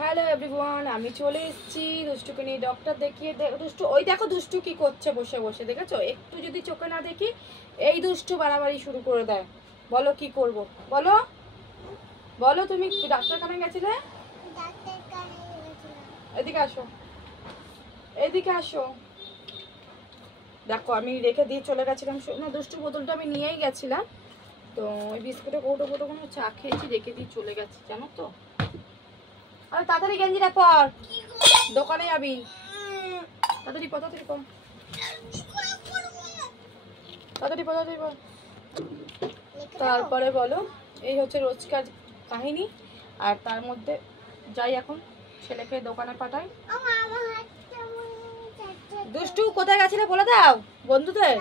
Hello everyone, আমি চলে এসেছি দুষ্টুকে নিয়ে ডক্টর দেখিয়ে। দুষ্টু ওই দেখো দুষ্টু কি করছে বসে বসে, দেখেছো? একটু যদি চোখে না দেখি এই দুষ্টু বাড়াবাড়ি শুরু করে দেয়। বলো কি করব, বলো বলো। তুমি ডাক্তারখানায় গেছিলে? এদিকে আসো, এদিকে আসো। দেখো আমি রেখে দিয়ে চলে গেছিলাম না, দুষ্টু বোতলটা আমি নিয়েই গেছিলাম। তো ওই বিস্কুটের কৌটো কোনো চা খেয়েছি, রেখে দিয়ে চলে গেছি, জানো তো। আরে তাড়াতাড়ি গেঞ্জিটা পর, দোকানে যাবি। তাড়াতাড়ি পর, তাড়াতাড়ি পর, তাড়াতাড়ি পর, তাড়াতাড়ি পর। তারপরে বলো, এই হচ্ছে রোজকার কাহিনী। আর তার মধ্যে যাই এখন ছেলেকে দোকানে পাঠাই। দুষ্টু কোথায় গেছিলে বলে দাও বন্ধুদের।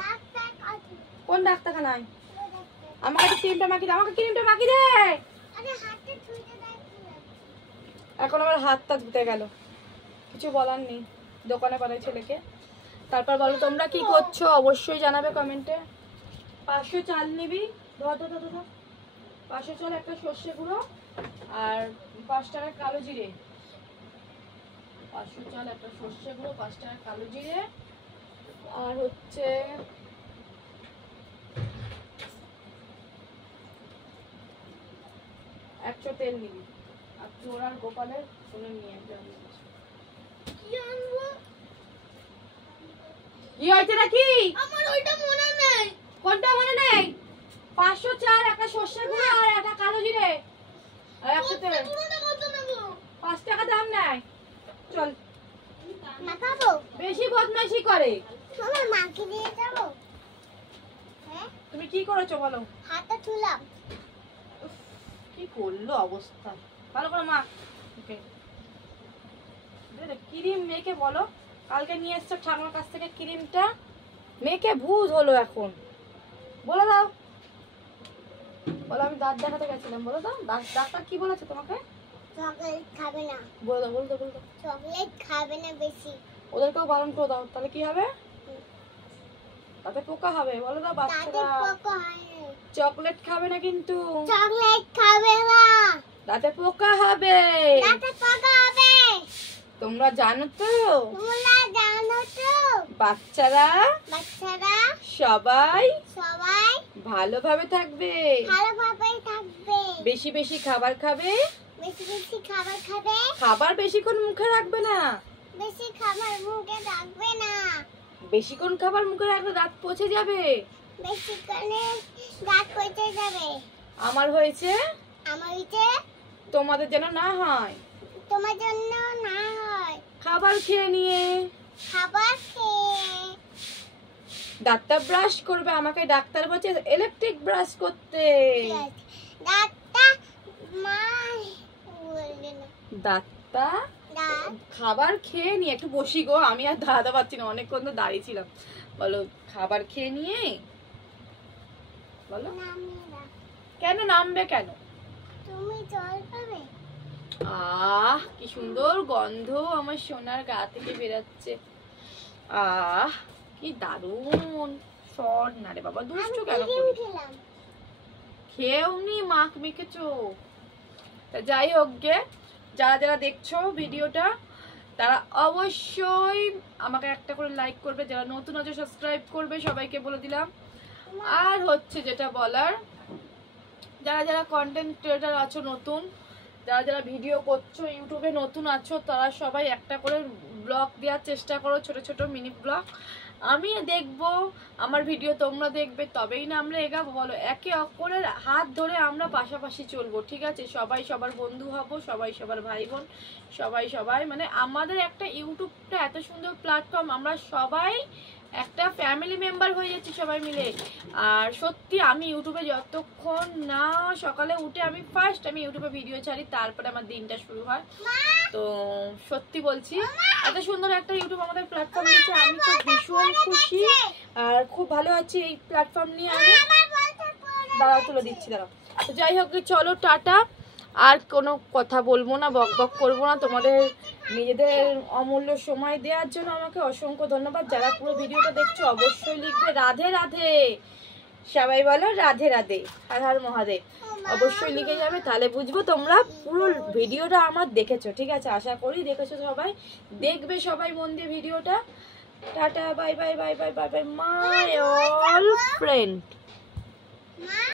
কোন ডাক্তারখানায়? আমাকে ক্রিমটা মাখি দে, আমাকে ক্রিমটা মাখি দে। এখন আমার হাতটা ধুতে গেল, কিছু বলার নেই, দোকানে পাঠাই ছেলেকে। তারপর বলো তোমরা কি করছো, অবশ্যই জানাবে কমেন্টে। 500 চাল নিবি, ধর 500 চাল, একটা সর্ষে গুঁড়ো আর 5 টাকার কালো জিরে। 500 চাল, একটা সর্ষে গুঁড়ো, 5 টাকার কালো জিরে, আর হচ্ছে 100 তেল নিবি। আর তোর আর গোপালের ফোনে নিয়ে আসবি। কি হয়েছে নাকি? আমার ওইটা মনে নেই। কোনটা মনে নেই? 500 চাল, একটা সর্ষে গুঁড়ো আর একটা কালো জিরে আর 100 তেল। 5 টাকা দাম নেয়। চল মাখাবো। বেশি বদমাইশি করে। তোমার মাকে দিয়ে যাব। হ্যাঁ তুমি কি করেছো বলো? হাতটা তুললাম। কি করলো অবস্থা, ভালো করে মা। ওকে ক্রিম মেখে বলো, কালকে নিয়ে এসছো ঠাকুমার কাছ থেকে ক্রিমটা, মেখে ভূত হলো এখন। বলে দাও, বলো আমি দাঁত দেখাতে গেছিলাম। বলে দাও ডাক্তার কি বলেছে তোমাকে? চকলেট খাবে না। বলে দাও, বলে দাও, বলে দাও। চকলেট খাবে না বেশি। ওদেরকেও বারণ করে দাও, তাহলে কি হবে? তাতে পোকা হবে। বলে দাও বাচ্চারা চকলেট খাবে না, কিন্তু চকলেট খাবে না, তাতে পোকা হবে, তাতে পোকা হবে। তোমরা জানো তো, তোমরা জানো তো, বাচ্চারা সবাই ভালোভাবে থাকবে, ভালোভাবে থাকবে, বেশি বেশি খাবার খাবে, বেশি বেশি খাবার খাবে, খাবার বেশিক্ষণ মুখে রাখবে না, বেশি খাবার মুখে রাখবে না, বেশিক্ষণ খাবার মুখে রাখলে দাঁত পচে যাবে, বেশিক্ষণে দাঁত পচে যাবে। আমার হয়েছে তোমাদের যেন না হয়, তোমার জন্য না হয়। খাবার খেয়ে নিয়ে, খাবার খেয়ে দাঁতটা ব্রাশ করবে। আমাকে ডাক্তার বলছে ইলেকট্রিক ব্রাশ করতে। দাঁতটা খাবার খেয়ে নিয়ে একটু বসি গো, আমি আর দাঁড়াতে পারছি না, অনেকক্ষণ তো দাঁড়িয়ে ছিলাম। বলো খাবার খেয়ে নিয়ে বলো। কেন নামবে কেন? তুমি জল পাবে। আহ কি সুন্দর গন্ধ আমার সোনার গা থেকে বেরাচ্ছে। আহ কি দারুণ। সর না রে বাবা, দুষ্টু কেন করিস? খেয়েও নি, মাখ মেখেছো। তা যাই হোক গে, যারা যারা দেখছো ভিডিওটা তারা অবশ্যই আমাকে একটা করে লাইক করবে, যারা নতুন আছে সাবস্ক্রাইব করবে, সবাইকে বলে দিলাম। আর হচ্ছে যেটা বলার, যারা যারা কন্টেন্ট ক্রিয়েটর আছো নতুন, যারা যারা ভিডিও করছো ইউটিউবে নতুন আছো, তারা সবাই একটা করে ব্লগ দেওয়ার চেষ্টা করো, ছোট ছোট মিনি ব্লগ। আমি দেখবো, আমার ভিডিও তোমরা দেখবে, তবেই না আমরা এগাবো। বলো একে অপরের হাত ধরে আমরা পাশাপাশি চলবো, ঠিক আছে? সবাই সবার বন্ধু হব, সবাই সবার ভাই বোন, সবাই মানে আমাদের একটা ইউটিউবটা এত সুন্দর প্ল্যাটফর্ম, আমরা সবাই একটা ফ্যামিলি মেম্বার হয়ে যাচ্ছি সবাই মিলে। আর সত্যি আমি ইউটিউবে যতক্ষণ না সকালে উঠে আমি ইউটিউবে ভিডিও ছাড়ি, তারপরে আমার দিনটা শুরু হয়। তো সত্যি বলছি, এত সুন্দর একটা ইউটিউব আমাদের প্ল্যাটফর্ম দিচ্ছে, আমি তো ভীষণ খুশি আর খুব ভালো আছি এই প্ল্যাটফর্ম নিয়ে। আমি দাঁড়াও তুলে দিচ্ছি, দাঁড়াও। তো যাই হোক চলো টাটা, আর কোনো কথা বলবো না, বক বক করবো না। তোমাদের নিজেদের অমূল্য সময় দেওয়ার জন্য আমাকে অসংখ্য ধন্যবাদ। যারা পুরো ভিডিওটা দেখছো অবশ্যই লিখবে রাধে রাধে, সবাই বলো রাধে রাধে, হর হর মহাদেব। অবশ্যই লিখে যাবে, তাহলে বুঝবো তোমরা পুরো ভিডিওটা আমার দেখেছো। ঠিক আছে, আশা করি দেখেছো সবাই, দেখবে সবাই মন দিয়ে ভিডিওটা। Tata, bye bye bye bye bye bye my all friend.